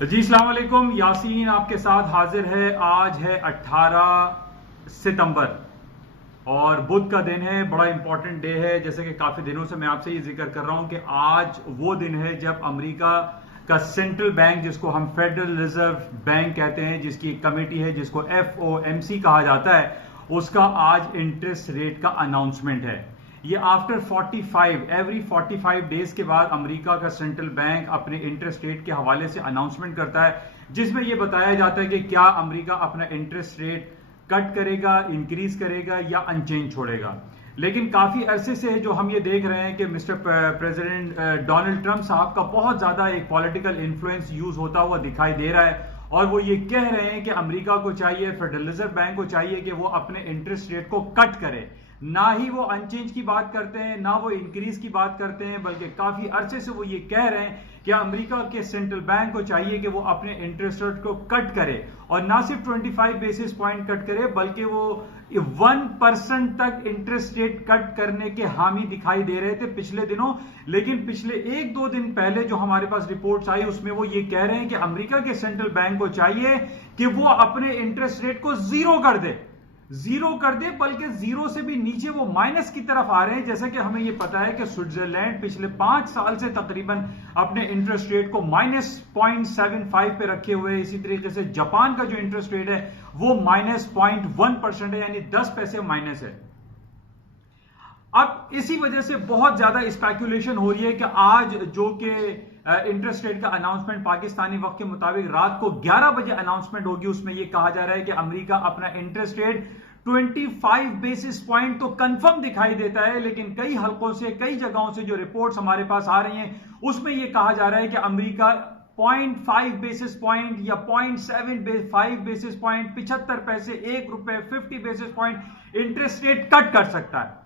जी अस्सलाम वालेकुम। यासीन आपके साथ हाजिर है। आज है 18 सितंबर और बुध का दिन है। बड़ा इंपॉर्टेंट डे है। जैसे कि काफी दिनों से मैं आपसे ये जिक्र कर रहा हूं कि आज वो दिन है जब अमेरिका का सेंट्रल बैंक, जिसको हम फेडरल रिजर्व बैंक कहते हैं, जिसकी एक कमेटी है जिसको FOMC कहा जाता है, उसका आज इंटरेस्ट रेट का अनाउंसमेंट है। ये आफ्टर 45 एवरी 45 डेज के बाद अमेरिका का सेंट्रल बैंक अपने इंटरेस्ट रेट के हवाले से अनाउंसमेंट करता है, जिसमें यह बताया जाता है कि क्या अमेरिका अपना इंटरेस्ट रेट कट करेगा, इंक्रीज करेगा या अनचेंज छोड़ेगा। लेकिन काफी अरसे से जो हम ये देख रहे हैं कि मिस्टर प्रेसिडेंट डोनाल्ड ट्रंप साहब का बहुत ज्यादा एक पॉलिटिकल इन्फ्लुएंस यूज होता हुआ दिखाई दे रहा है और वो ये कह रहे हैं कि अमेरिका को चाहिए, फेडरल रिजर्व बैंक को चाहिए कि वो अपने इंटरेस्ट रेट को कट करे। ना ही वो अनचेंज की बात करते हैं, ना वो इंक्रीज की बात करते हैं, बल्कि काफी अरसे से वो ये कह रहे हैं कि अमेरिका के सेंट्रल बैंक को चाहिए कि वो अपने इंटरेस्ट रेट को कट करे और ना सिर्फ 25 बेसिस पॉइंट कट करे, बल्कि वो 1% तक इंटरेस्ट रेट कट करने के हामी दिखाई दे रहे थे पिछले दिनों। लेकिन पिछले 1-2 दिन पहले जो हमारे पास रिपोर्ट्स आई, उसमें वो ये कह रहे हैं कि अमेरिका के सेंट्रल बैंक को चाहिए कि वो अपने इंटरेस्ट रेट को जीरो कर दे, बल्कि जीरो से भी नीचे वो माइनस की तरफ आ रहे हैं। जैसा कि हमें ये पता है कि स्विट्जरलैंड पिछले 5 साल से तकरीबन अपने इंटरेस्ट रेट को -0.75 पे रखे हुए हैं। इसी तरीके से जापान का जो इंटरेस्ट रेट है वो -0.1% है, यानी 10 पैसे माइनस है। अब इसी वजह से बहुत ज्यादा स्पेकुलेशन हो रही है कि आज जो कि इंटरेस्ट रेट का अनाउंसमेंट पाकिस्तानी वक्त के मुताबिक रात को 11 बजे अनाउंसमेंट होगी, उसमें यह कहा जा रहा है कि अमेरिका अपना इंटरेस्ट रेट 25 बेसिस पॉइंट तो कंफर्म दिखाई देता है, लेकिन कई हलकों से, कई जगहों से जो रिपोर्ट्स हमारे पास आ रही हैं, उसमें यह कहा जा रहा है कि अमेरिका 0.5 बेसिस पॉइंट या 0.75 बेसिस पॉइंट, 75 पैसे, 1 रुपए, 50 basis point interest rate cut कर सकता है।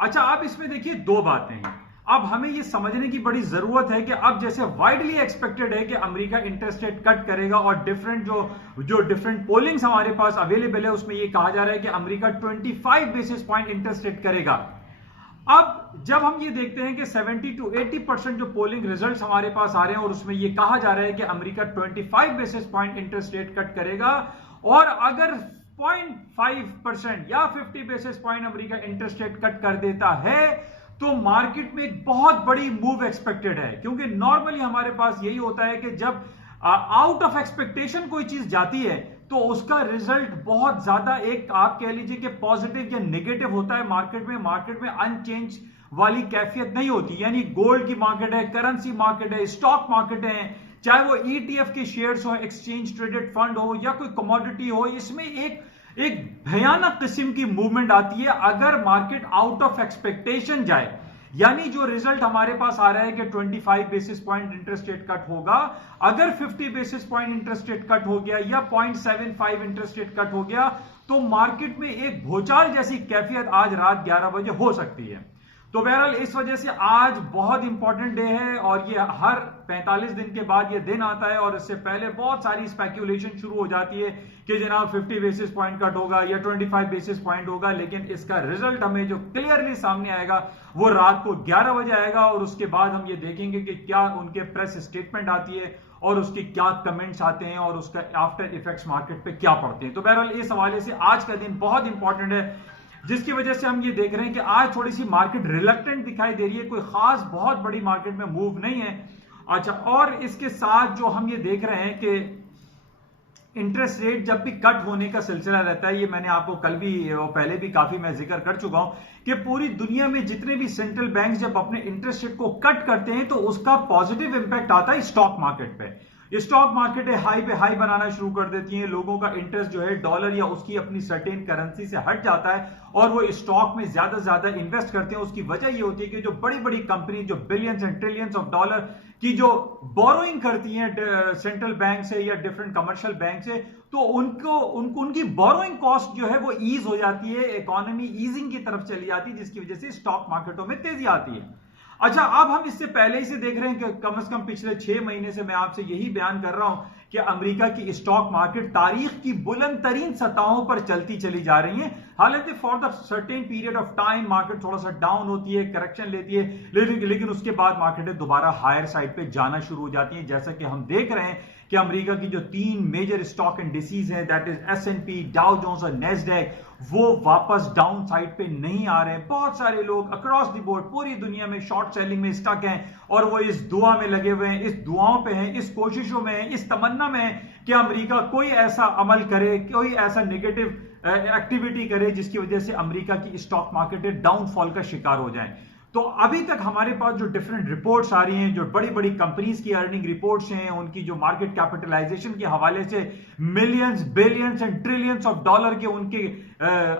अच्छा, अब इसमें देखिए दो बातें हैं। अब हमें यह समझने की बड़ी जरूरत है कि अब जैसे वाइडली एक्सपेक्टेड है कि अमेरिका इंटरेस्ट रेट कट करेगा और डिफरेंट पोलिंग्स हमारे पास अवेलेबल है, उसमें यह कहा जा रहा है कि America 25 basis point interest rate करेगा। अब जब हम ये देखते हैं कि 70 to 80% जो पोलिंग रिजल्ट्स हमारे पास आ रहे हैं और उसमें यह कहा जा रहा है कि America 25 basis point interest rate cut करेगा, और अगर 0.5% या 50 basis point America interest rate cut कर देता है तो मार्केट में एक बहुत बड़ी मूव एक्सपेक्टेड है। क्योंकि नॉर्मली हमारे पास यही होता है कि जब आउट ऑफ एक्सपेक्टेशन कोई चीज जाती है तो उसका रिजल्ट बहुत ज्यादा, एक आप कह लीजिए कि पॉजिटिव या नेगेटिव होता है। मार्केट में अनचेंज वाली कैफियत नहीं होती। यानी गोल्ड की मार्केट है, करेंसी मार्केट है, स्टॉक मार्केट है, चाहे वो ETF के शेयर्स हो, एक्सचेंज ट्रेडेड फंड हो या कोई कमोडिटी हो, इसमें एक भयानक किस्म की मूवमेंट आती है अगर मार्केट आउट ऑफ एक्सपेक्टेशन जाए। यानी जो रिजल्ट हमारे पास आ रहा है कि 25 basis point interest rate cut होगा, अगर 50 basis point interest rate cut हो गया या 0.75 इंटरेस्ट रेट कट हो गया, तो मार्केट में एक भूचाल जैसी कैफियत आज रात 11 बजे हो सकती है। तो बहरहाल इस वजह से आज बहुत इंपॉर्टेंट डे है और ये हर 45 दिन के बाद ये दिन आता है और इससे पहले बहुत सारी स्पेक्यूलेशन शुरू हो जाती है कि जनाब 50 बेसिस पॉइंट कट होगा या 25 बेसिस पॉइंट होगा। लेकिन इसका रिजल्ट हमें जो क्लियरली सामने आएगा वो रात को 11 बजे आएगा और उसके बाद हम ये देखेंगे कि क्या उनके प्रेस स्टेटमेंट आती है और उसके क्या कमेंट्स आते हैं और उसका आफ्टर इफेक्ट्स मार्केट पे क्या पड़ते हैं। तो बहरहाल इस हवाले से आज का दिन बहुत इंपॉर्टेंट है, जिसकी वजह से हम ये देख रहे हैं कि आज थोड़ी सी मार्केट रिलक्टेंट दिखाई दे रही है, कोई खास बहुत बड़ी मार्केट में मूव नहीं है। अच्छा, और इसके साथ जो हम ये देख रहे हैं कि इंटरेस्ट रेट जब भी कट होने का सिलसिला रहता है, ये मैंने आपको कल भी और पहले भी काफी मैं जिक्र कर चुका हूं कि पूरी दुनिया में जितने भी सेंट्रल बैंक जब अपने इंटरेस्ट रेट को कट करते हैं तो उसका पॉजिटिव इंपैक्ट आता है स्टॉक मार्केट पे। स्टॉक मार्केट हाई पे हाई बनाना शुरू कर देती है, लोगों का इंटरेस्ट जो है डॉलर या उसकी अपनी सर्टेन करेंसी से हट जाता है और वो स्टॉक में ज्यादा से ज्यादा इन्वेस्ट करते हैं। उसकी वजह ये होती है कि जो बड़ी बड़ी कंपनी जो billions and trillions of dollar की जो बोरोइंग करती हैं सेंट्रल बैंक से या डिफरेंट कमर्शियल बैंक से, तो उनकी बोरोइंग कॉस्ट जो है वो ईज हो जाती है, इकोनॉमी ईजिंग की तरफ चली जाती है, जिसकी वजह से स्टॉक मार्केटों में तेजी आती है। अच्छा, अब हम इससे पहले ही से देख रहे हैं कि कम से कम पिछले 6 महीने से मैं आपसे यही बयान कर रहा हूं कि अमेरिका की स्टॉक मार्केट तारीख की बुलंद तरीन सतहों पर चलती चली जा रही है। हालांकि for the certain period of time market थोड़ा सा डाउन होती है, करेक्शन लेती है, लेकिन उसके बाद मार्केट दोबारा हायर साइड पे जाना शुरू हो जाती है। जैसा कि हम देख रहे हैं कि अमेरिका की जो 3 मेजर स्टॉक इंडिसेस हैं, that is S&P, Dow Jones और नेस्डैक, वो वापस डाउन साइड पे नहीं आ रहे हैं। बहुत सारे लोग अक्रॉस द बोर्ड पूरी दुनिया में शॉर्ट सेलिंग में स्टक हैं और वो इस दुआ में लगे हुए हैं, इस दुआओं पे हैं, इस कोशिशों में हैं, इस तमन्ना में है कि अमेरिका कोई ऐसा अमल करे, कोई ऐसा नेगेटिव एक्टिविटी करे जिसकी वजह से अमेरिका की स्टॉक मार्केट डाउनफॉल का शिकार हो जाए। तो अभी तक हमारे पास जो डिफरेंट रिपोर्ट्स आ रही हैं, जो बड़ी बड़ी कंपनीज की अर्निंग रिपोर्ट्स हैं, उनकी जो मार्केट कैपिटलाइजेशन के हवाले से millions, billions and trillions of dollar के उनके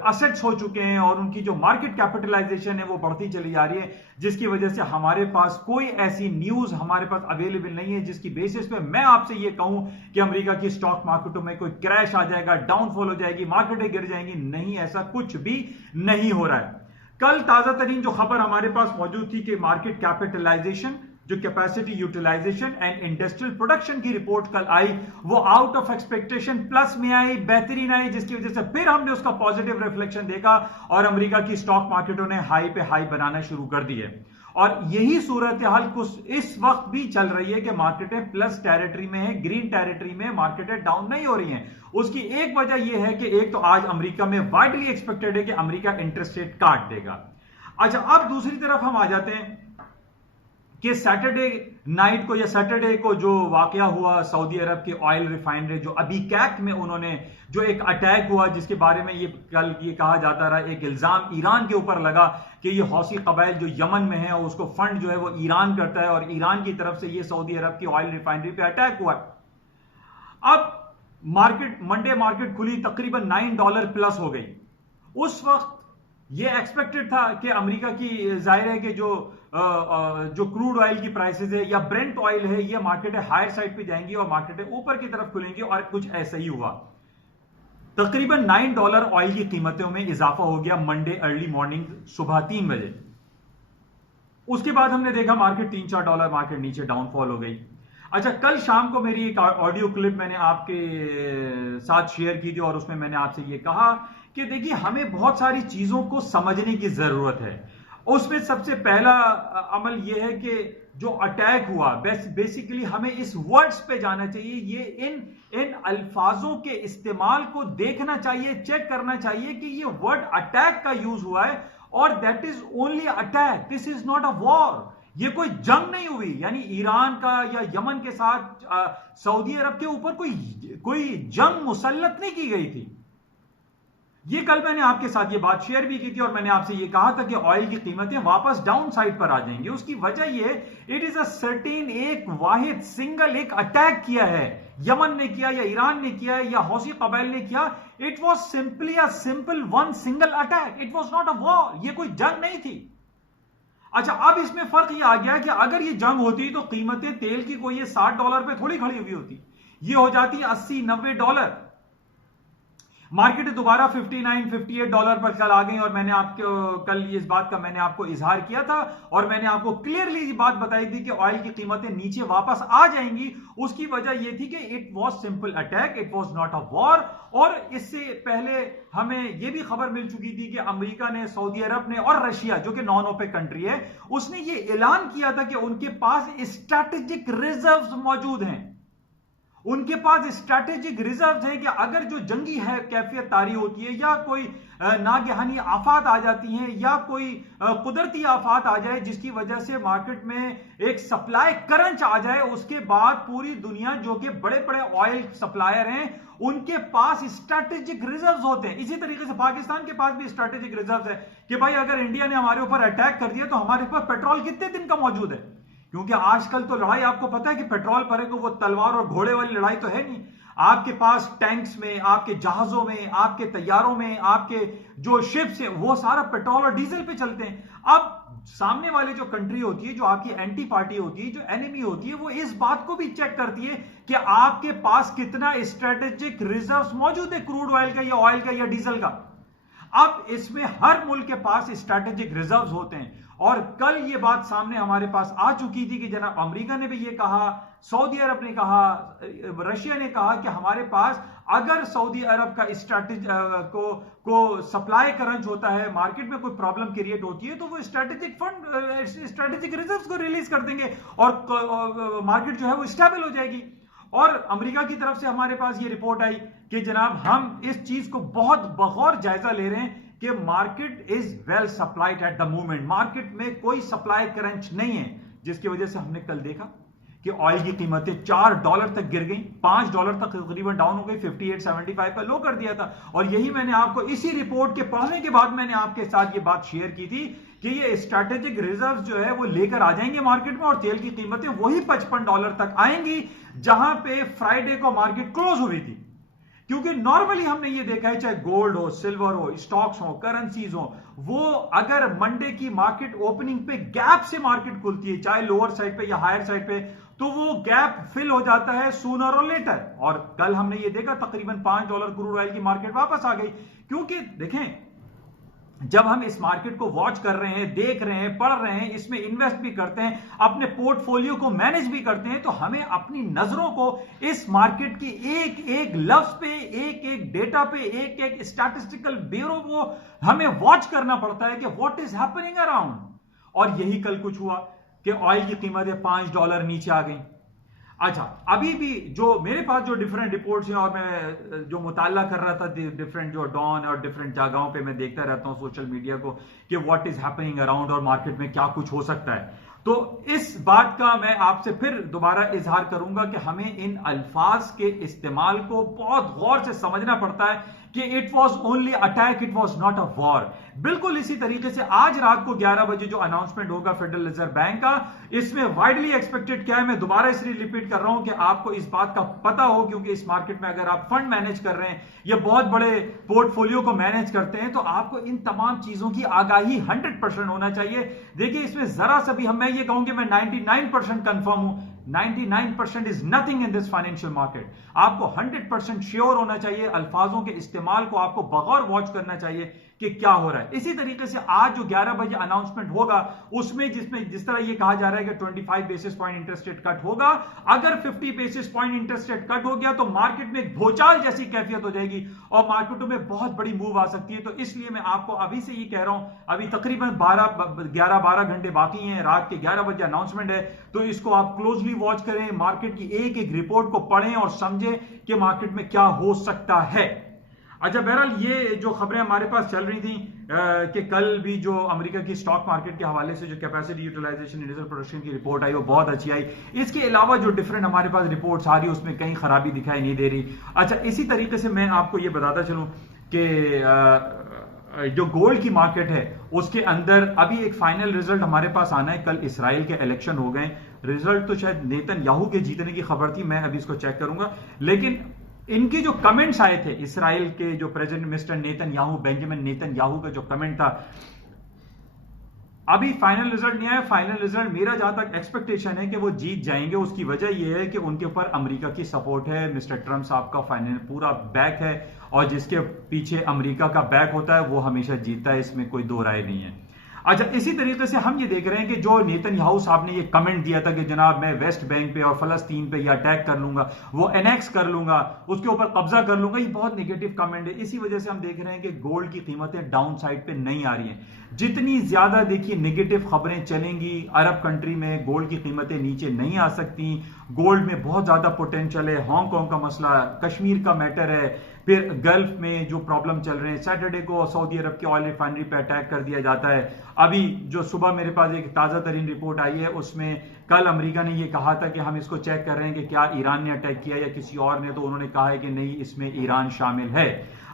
असेट्स हो चुके हैं और उनकी जो मार्केट कैपिटलाइजेशन है वो बढ़ती चली जा रही है, जिसकी वजह से हमारे पास कोई ऐसी न्यूज हमारे पास अवेलेबल नहीं है जिसकी बेसिस पे मैं आपसे ये कहूं कि अमेरिका की स्टॉक मार्केटों में कोई क्रैश आ जाएगा, डाउनफॉल हो जाएगी, मार्केटें गिर जाएंगी। नहीं, ऐसा कुछ भी नहीं हो रहा है। कल ताजा तरीन जो खबर हमारे पास मौजूद थी कि मार्केट कैपिटलाइजेशन, जो capacity utilization and industrial production की रिपोर्ट कल आई, वो आउट ऑफ एक्सपेक्टेशन प्लस में आई, बेहतरीन आई, जिसकी वजह से फिर हमने उसका पॉजिटिव रिफ्लेक्शन देखा और अमेरिका की स्टॉक मार्केटों ने हाई पे हाई बनाना शुरू कर दी है। और यही सूरत हाल कुछ इस वक्त भी चल रही है कि मार्केटें प्लस टेरिटरी में है, ग्रीन टेरिटरी में मार्केटें डाउन नहीं हो रही हैं। उसकी एक वजह यह है कि एक तो आज अमेरिका में वाइडली एक्सपेक्टेड है कि अमेरिका इंटरेस्ट रेट काट देगा। अच्छा, अब दूसरी तरफ हम आ जाते हैं कि सैटरडे नाइट को या सैटरडे को जो वाकया हुआ सऊदी अरब के ऑयल रिफाइनरी, जो अभी कैक में उन्होंने जो एक अटैक हुआ जिसके बारे में कल ये कहा जाता रहा, एक इल्जाम ईरान के ऊपर लगा कि ये हौसी कबाइल जो यमन में है उसको फंड जो है वो ईरान करता है और ईरान की तरफ से ये सऊदी अरब की ऑयल रिफाइनरी पे अटैक हुआ। अब मंडे मार्केट खुली तकरीबन $9 प्लस हो गई। उस वक्त ये एक्सपेक्टेड था कि अमेरिका की जाहिर है कि जो क्रूड ऑयल की प्राइसेस है या ब्रेंट ऑयल है, ये मार्केटें हायर साइड पे जाएंगी और मार्केटें ऊपर की तरफ खुलेंगी और कुछ ऐसा ही हुआ। तकरीबन $9 ऑयल की कीमतों में इजाफा हो गया मंडे अर्ली मॉर्निंग सुबह 3 बजे। उसके बाद हमने देखा मार्केट $3-4 मार्केट नीचे डाउनफॉल हो गई। अच्छा, कल शाम को मेरी एक ऑडियो क्लिप मैंने आपके साथ शेयर की थी और उसमें मैंने आपसे ये कहा कि देखिए हमें बहुत सारी चीजों को समझने की जरूरत है। उसमें सबसे पहला अमल यह है कि जो अटैक हुआ बेसिकली हमें इस वर्ड्स पे जाना चाहिए, ये इन अल्फाजों के इस्तेमाल को देखना चाहिए, चेक करना चाहिए कि ये वर्ड अटैक का यूज हुआ है और that is only attack, this is not a war. ये कोई जंग नहीं हुई, यानी ईरान का या यमन के साथ सऊदी अरब के ऊपर कोई जंग मुसल्लत नहीं की गई थी। ये कल मैंने आपके साथ ये बात शेयर भी की थी और मैंने आपसे ये कहा था कि ऑयल की कीमतें वापस डाउन साइड पर आ जाएंगी। उसकी वजह ये, इट इज अ सर्टेन, एक वाहिद सिंगल एक अटैक किया है, यमन ने किया या ईरान ने किया या हौसी कबाइल ने किया। It was simply a simple one single attack, it was not a war, ये कोई जंग नहीं थी। अच्छा, अब इसमें फर्क ये आ गया कि अगर ये जंग होती तो कीमतें तेल की कोई ये $60 पे थोड़ी खड़ी हुई होती, ये हो जाती $80-90। मार्केट दोबारा $59-58 पर कल आ गई और मैंने आपको कल इस बात का मैंने आपको इजहार किया था और मैंने आपको क्लियरली ये बात बताई थी कि ऑयल की कीमतें नीचे वापस आ जाएंगी। उसकी वजह ये थी कि it was simple attack, it was not a war. और इससे पहले हमें यह भी खबर मिल चुकी थी कि अमेरिका ने, सऊदी अरब ने और रशिया जो कि नॉन ओपेक कंट्री है, उसने ये ऐलान किया था कि उनके पास स्ट्रैटेजिक रिजर्व्स मौजूद हैं। उनके पास स्ट्रैटेजिक रिजर्व है कि अगर जो जंगी है कैफियत तारी होती है या कोई नागहानी आफात आ जाती हैं या कोई कुदरती आफात आ जाए जिसकी वजह से मार्केट में एक सप्लाई क्रंच आ जाए, उसके बाद पूरी दुनिया जो कि बड़े बड़े ऑयल सप्लायर हैं उनके पास स्ट्रैटेजिक रिजर्व्स होते हैं। इसी तरीके से पाकिस्तान के पास भी स्ट्रैटेजिक रिजर्व्स है कि भाई अगर इंडिया ने हमारे ऊपर अटैक कर दिया तो हमारे पास पेट्रोल कितने दिन का मौजूद है, क्योंकि आजकल तो लड़ाई आपको पता है कि पेट्रोल पर है, तो वो तलवार और घोड़े वाली लड़ाई तो है नहीं। आपके पास टैंक्स में, आपके जहाजों में, आपके तैयारों में, आपके जो शिप्स हैं वो सारा पेट्रोल और डीजल पे चलते हैं। अब सामने वाले जो कंट्री होती है, जो आपकी एंटी पार्टी होती है, जो एनिमी होती है, वो इस बात को भी चेक करती है कि आपके पास कितना स्ट्रेटेजिक रिजर्व्स मौजूद है, क्रूड ऑयल का या ऑयल का या डीजल का। अब इसमें हर मुल्क के पास स्ट्रैटेजिक रिजर्व्स होते हैं और कल ये बात सामने हमारे पास आ चुकी थी कि जनाब अमेरिका ने भी ये कहा, सऊदी अरब ने कहा, रशिया ने कहा कि हमारे पास अगर सऊदी अरब का को सप्लाई क्रंच होता है, मार्केट में कोई प्रॉब्लम क्रिएट होती है, तो वो स्ट्रैटेजिक फंड, स्ट्रैटेजिक रिजर्व्स को रिलीज कर देंगे और मार्केट जो है वो स्टेबल हो जाएगी। और अमेरिका की तरफ से हमारे पास ये रिपोर्ट आई कि जनाब हम इस चीज को बहुत बगौर जायजा ले रहे हैं कि market is well supplied at the moment, market में कोई सप्लाई क्रंच नहीं है, जिसकी वजह से हमने कल देखा कि ऑयल की कीमतें $4 तक गिर गई, $5 तक तकरीबन डाउन हो गई, 58.75 का लो कर दिया था। और यही मैंने आपको इसी रिपोर्ट के पढ़ने के बाद मैंने आपके साथ ये बात शेयर की थी कि ये स्ट्रैटेजिक रिजर्व जो है वो लेकर आ जाएंगे मार्केट में और तेल की कीमतें वही $55 तक आएंगी जहां पे फ्राइडे को मार्केट क्लोज हुई थी। क्योंकि नॉर्मली हमने ये देखा है, चाहे गोल्ड हो, सिल्वर हो, स्टॉक्स हो, करेंसीज हो, वो अगर मंडे की मार्केट ओपनिंग पे गैप से मार्केट खुलती है, चाहे लोअर साइड पे या हायर साइड पे, तो वो गैप फिल हो जाता है सूनर और लेटर। और कल हमने ये देखा तकरीबन $5 क्रूड ऑयल की मार्केट वापस आ गई। क्योंकि देखें, जब हम इस मार्केट को वॉच कर रहे हैं, देख रहे हैं, पढ़ रहे हैं, इसमें इन्वेस्ट भी करते हैं, अपने पोर्टफोलियो को मैनेज भी करते हैं, तो हमें अपनी नजरों को इस मार्केट की एक एक लफ्ज पे, एक एक डेटा पे, एक एक स्टैटिस्टिकल ब्यूरो को हमें वॉच करना पड़ता है कि व्हाट इज हैपनिंग अराउंड। और यही कल कुछ हुआ कि ऑयल की कीमतें $5 नीचे आ गई। अच्छा, अभी भी जो मेरे पास जो डिफरेंट रिपोर्ट्स हैं और मैं जो मुताला कर रहा था डिफरेंट जो डॉन और डिफरेंट जगहों पे मैं देखता रहता हूं सोशल मीडिया को कि व्हाट इज हैपनिंग अराउंड और मार्केट में क्या कुछ हो सकता है, तो इस बात का मैं आपसे फिर दोबारा इजहार करूंगा कि हमें इन अल्फाज के इस्तेमाल को बहुत गौर से समझना पड़ता है कि it was only attack, it was not a war. बिल्कुल इसी तरीके से आज रात को 11 बजे जो अनाउंसमेंट होगा फेडरल रिजर्व बैंक का, इसमें वाइडली एक्सपेक्टेड क्या है, मैं दोबारा इसलिए रिपीट कर रहा हूं कि आपको इस बात का पता हो, क्योंकि इस मार्केट में अगर आप फंड मैनेज कर रहे हैं या बहुत बड़े पोर्टफोलियो को मैनेज करते हैं, तो आपको इन तमाम चीजों की आगाही 100% होना चाहिए। देखिए, इसमें जरा सा भी मैं ये कहूंगी, मैं 99% कंफर्म हूं, 99% is nothing in this financial market. आपको 100% श्योर होना चाहिए, अल्फाजों के इस्तेमाल को आपको बगौर वॉच करना चाहिए कि क्या हो रहा है। इसी तरीके से आज जो 11 बजे अनाउंसमेंट होगा, उसमें जिस तरह ये कहा जा रहा है कि 25 basis point interest rate cut होगा, अगर 50 basis point interest rate cut हो गया तो मार्केट में एक भूचाल जैसी कैफियत हो जाएगी और मार्केटों में बहुत बड़ी मूव आ सकती है। तो इसलिए मैं आपको अभी से ये कह रहा हूं, अभी तकरीबन 11-12 घंटे बाकी हैं, रात के 11 बजे अनाउंसमेंट है, तो इसको आप क्लोजली वॉच करें, मार्केट की एक एक रिपोर्ट को पढ़ें और समझें कि मार्केट में क्या हो सकता है। अच्छा, बहरहाल ये जो खबरें हमारे पास चल रही थी कि कल भी जो अमेरिका की स्टॉक मार्केट के हवाले से जो कैपेसिटी यूटिलाइजेशन इंडस्ट्रियल प्रोडक्शन की रिपोर्ट आई वो बहुत अच्छी आई। इसके अलावा जो डिफरेंट हमारे पास रिपोर्ट्स आ रही उसमें कहीं खराबी दिखाई नहीं दे रही। अच्छा, इसी तरीके से मैं आपको ये बताता चलूं कि जो गोल्ड की मार्केट है उसके अंदर अभी एक फाइनल रिजल्ट हमारे पास आना है। कल इसराइल के इलेक्शन हो गए, रिजल्ट तो शायद नेतन्याहू के जीतने की खबर थी, मैं अभी इसको चेक करूंगा, लेकिन इनके जो कमेंट्स आए थे इसराइल के जो president mister Netanyahu, Benjamin Netanyahu का जो कमेंट था, अभी फाइनल रिजल्ट नहीं आया। फाइनल रिजल्ट मेरा जहां तक एक्सपेक्टेशन है कि वो जीत जाएंगे। उसकी वजह यह है कि उनके ऊपर अमेरिका की सपोर्ट है, मिस्टर ट्रंप साहब का फाइनल पूरा बैक है और जिसके पीछे अमेरिका का बैक होता है वो हमेशा जीतता है, इसमें कोई दो राय नहीं है। अच्छा, इसी तरीके से हम ये देख रहे हैं कि जो नेतन्याहू साहब ने ये कमेंट दिया था कि जनाब मैं वेस्ट बैंक पे और फलस्तीन पे ये अटैक कर लूंगा, वो एनेक्स कर लूंगा, उसके ऊपर कब्जा कर लूंगा, ये बहुत नेगेटिव कमेंट है। इसी वजह से हम देख रहे हैं कि गोल्ड की कीमतें डाउन साइड पे नहीं आ रही हैं। जितनी ज्यादा देखिए नेगेटिव खबरें चलेंगी, अरब कंट्री में गोल्ड की कीमतें नीचे नहीं आ सकती। गोल्ड में बहुत ज्यादा पोटेंशियल है, हांगकांग का मसला, कश्मीर का मैटर है, फिर गल्फ में जो प्रॉब्लम चल रहे हैं, सैटरडे को सऊदी अरब की ऑयल रिफाइनरी पे अटैक कर दिया जाता है। अभी जो सुबह मेरे पास एक ताजा तरीन रिपोर्ट आई है, उसमें कल अमेरिका ने ये कहा था कि हम इसको चेक कर रहे हैं कि क्या ईरान ने अटैक किया या किसी और ने, तो उन्होंने कहा है कि नहीं, इसमें ईरान शामिल है।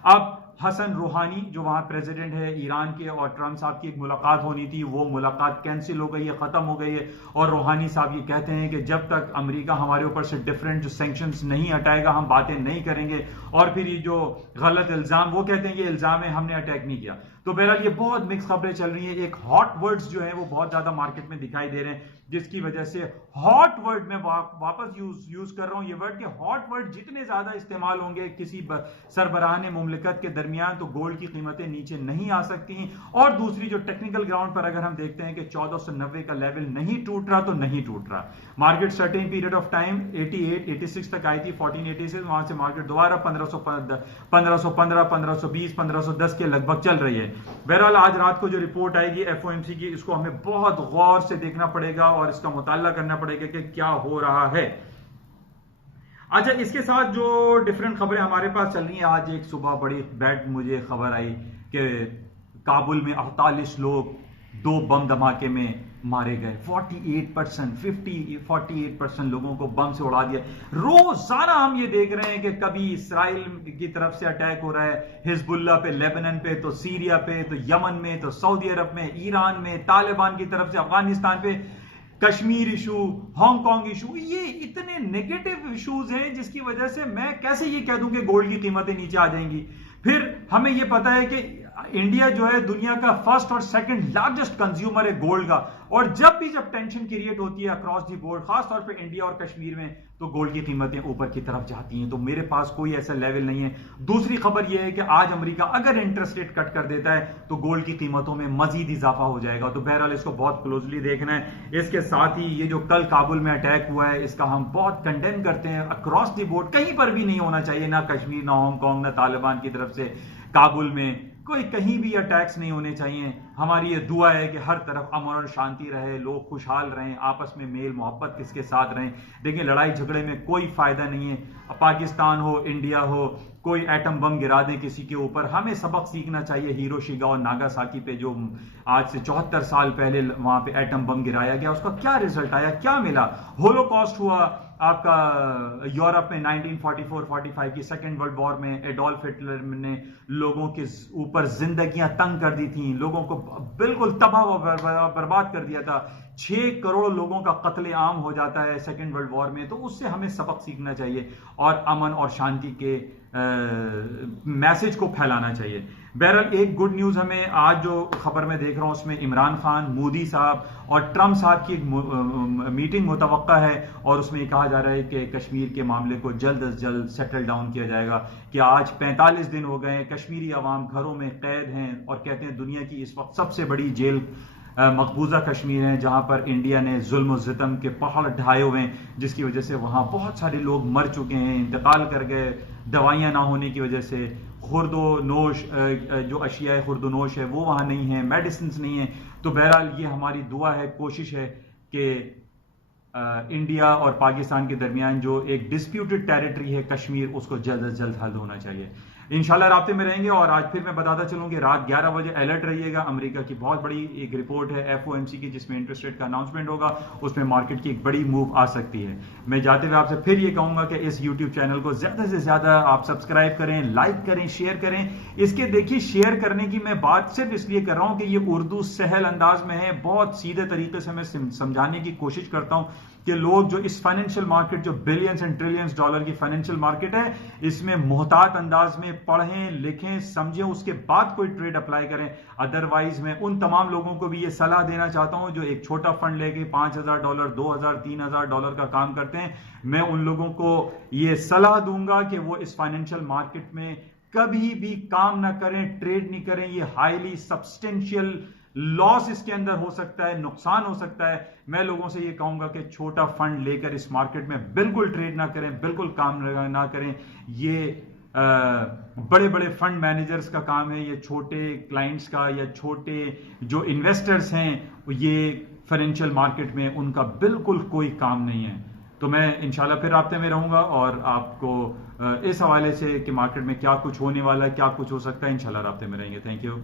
अब हसन रूहानी जो वहां प्रेसिडेंट है ईरान के और ट्रंप साहब की एक मुलाकात होनी थी, वो मुलाकात कैंसिल हो गई है, खत्म हो गई है। और रूहानी साहब ये कहते हैं कि जब तक अमेरिका हमारे ऊपर से डिफरेंट जो सैंक्शंस नहीं हटाएगा हम बातें नहीं करेंगे। और फिर ये जो गलत इल्जाम, वो कहते हैं ये इल्जाम है, हमने अटैक नहीं किया। तो बहरहाल ये बहुत मिक्स खबरें चल रही हैं। एक हॉट वर्ड्स जो है वो बहुत ज्यादा मार्केट में दिखाई दे रहे हैं, जिसकी वजह से हॉट वर्ड में वापस यूज कर रहा हूं ये वर्ड, कि हॉट वर्ड जितने ज्यादा इस्तेमाल होंगे किसी सरबराहान मुमलिकत के दरमियान, तो गोल्ड की कीमतें नीचे नहीं आ सकती। और दूसरी जो टेक्निकल ग्राउंड पर अगर हम देखते हैं कि 1490 का लेवल नहीं टूट रहा, तो नहीं टूट रहा। Market certain period of time 88-86 तक आई थी, 1486, वहां से मार्केट दोबारा 1515, 1520, 1510 के लगभग चल रही है। बहरहाल आज रात को जो रिपोर्ट आएगी एफओएमसी की, इसको हमें बहुत गौर से देखना पड़ेगा और इसका मुताला करना पड़ेगा कि क्या हो रहा है। अच्छा, इसके साथ जो डिफरेंट खबरें हमारे पास चल रही हैं, आज एक सुबह बड़ी बैड मुझे खबर आई कि काबुल में 48 लोग 2 बम धमाके में मारे गए। 48% लोगों को बम से उड़ा दिया। रोजाना हम ये देख रहे हैं कि कभी इसराइल की तरफ से अटैक हो रहा है, हिजबुल्लाह पे, लेबनान पे, तो सीरिया पे, तो यमन में, तो सऊदी अरब में, ईरान में, तालिबान की तरफ से अफगानिस्तान पे, कश्मीर इशू, हांगकांग इशू। ये इतने नेगेटिव इश्यूज हैं जिसकी वजह से मैं कैसे ये कह दूं कि गोल्ड की कीमतें नीचे आ जाएंगी। फिर हमें ये पता है कि इंडिया जो है दुनिया का फर्स्ट और सेकंड लार्जेस्ट कंज्यूमर है गोल्ड का, और जब टेंशन क्रिएट होती है अक्रॉस दी बोर्ड, खासतौर पे इंडिया और कश्मीर में, तो गोल्ड की कीमतें ऊपर की तरफ जाती हैं। तो मेरे पास कोई ऐसा लेवल नहीं है। दूसरी खबर यह है कि आज अमेरिका अगर इंटरेस्ट रेट कट कर देता है तो गोल्ड की कीमतों में मजीद इजाफा हो जाएगा। तो बहरहाल इसको बहुत क्लोजली देखना है। इसके साथ ही ये जो कल काबुल में अटैक हुआ है, इसका हम बहुत कंडेम करते हैं अक्रॉस द बोर्ड। कहीं पर भी नहीं होना चाहिए, ना कश्मीर, ना हांगकांग, ना तालिबान की तरफ से काबुल में कोई कहीं भी अटैक्स नहीं होने चाहिए। हमारी ये दुआ है कि हर तरफ अमन और शांति रहे, लोग खुशहाल रहें, आपस में मेल मोहब्बत किसके साथ रहें। देखिए, लड़ाई झगड़े में कोई फायदा नहीं है। पाकिस्तान हो, इंडिया हो, कोई एटम बम गिरा दें किसी के ऊपर, हमें सबक सीखना चाहिए हिरोशिमा और नागासाकी पे, जो आज से 74 साल पहले वहां पे एटम बम गिराया गया। उसका क्या रिजल्ट आया, क्या मिला? होलोकॉस्ट हुआ आपका यूरोप में 1944-45 की सेकेंड वर्ल्ड वॉर में। एडोल्फ हिटलर ने लोगों के ऊपर जिंदगियां तंग कर दी थी, लोगों को बिल्कुल तबाह बर्बाद कर दिया था। 6 करोड़ लोगों का कत्ले आम हो जाता है सेकेंड वर्ल्ड वॉर में। तो उससे हमें सबक सीखना चाहिए और अमन और शांति के मैसेज को फैलाना चाहिए। बहरहाल एक गुड न्यूज हमें आज जो खबर मैं देख रहा हूं उसमें इमरान खान, मोदी साहब और ट्रंप साहब की एक मीटिंग मुतवक्का है, और उसमें कहा जा रहा है कि कश्मीर के मामले को जल्द अज जल्द सेटल डाउन किया जाएगा। कि आज 45 दिन हो गए, कश्मीरी अवाम घरों में कैद हैं, और कहते हैं दुनिया की इस वक्त सबसे बड़ी जेल मकबूजा कश्मीर है, जहां पर इंडिया ने जुल्म और सितम के पहाड़ ढाए हुए हैं, जिसकी वजह से वहां बहुत सारे लोग मर चुके हैं, इंतकाल कर गए, दवाइयां ना होने की वजह से। खुर्दोनोश जो अशिया खुर्दोनोश है वो वहां नहीं है, मेडिसिन नहीं है। तो बहरहाल ये हमारी दुआ है, कोशिश है कि इंडिया और पाकिस्तान के दरमियान जो एक डिस्प्यूटेड टेरिटरी है कश्मीर, उसको जल्द से जल्द हल होना चाहिए। इंशाल्लाह राब्ते में रहेंगे। और आज फिर मैं बताता चलूं कि रात 11 बजे अलर्ट रहिएगा। अमेरिका की बहुत बड़ी एक रिपोर्ट है FOMC की, जिसमें इंटरेस्ट रेट का अनाउंसमेंट होगा, उसमें मार्केट की एक बड़ी मूव आ सकती है। मैं जाते हुए आपसे फिर ये कहूंगा कि इस YouTube चैनल को ज्यादा से ज्यादा आप सब्सक्राइब करें, लाइक करें, शेयर करें। इसके देखिए, शेयर करने की मैं बात सिर्फ इसलिए कर रहा हूं कि ये उर्दू सहल अंदाज में है, बहुत सीधे तरीके से मैं समझाने की कोशिश करता हूं कि लोग जो इस फाइनेंशियल मार्केट, जो बिलियंस एंड ट्रिलियंस डॉलर की फाइनेंशियल मार्केट है, इसमें मोहतात अंदाज में पढ़ें, लिखें, समझें, उसके बाद कोई ट्रेड अप्लाई करें। अदरवाइज मैं उन तमाम लोगों को भी ये सलाह देना चाहता हूं जो एक छोटा फंड लेके $5,000, $2,000, $3,000 का काम करते हैं। मैं उन लोगों को ये सलाह दूंगा कि वो इस फाइनेंशियल मार्केट में कभी भी काम ना करें, ट्रेड नहीं करें। ये हाईली सब्सटेंशियल लॉस इसके अंदर हो सकता है, नुकसान हो सकता है। मैं लोगों से ये कहूंगा कि छोटा फंड लेकर इस मार्केट में बिल्कुल ट्रेड ना करें, बिल्कुल काम ना करें। ये बड़े बड़े फंड मैनेजर्स का काम है, ये छोटे क्लाइंट्स का या छोटे जो इन्वेस्टर्स हैं, ये फाइनेंशियल मार्केट में उनका बिल्कुल कोई काम नहीं है। तो मैं इंशाल्लाह फिर राब्ते में रहूंगा और आपको इस हवाले से कि मार्केट में क्या कुछ होने वाला है, क्या कुछ हो सकता है, इंशाल्लाह राब्ते में रहेंगे। Thank you.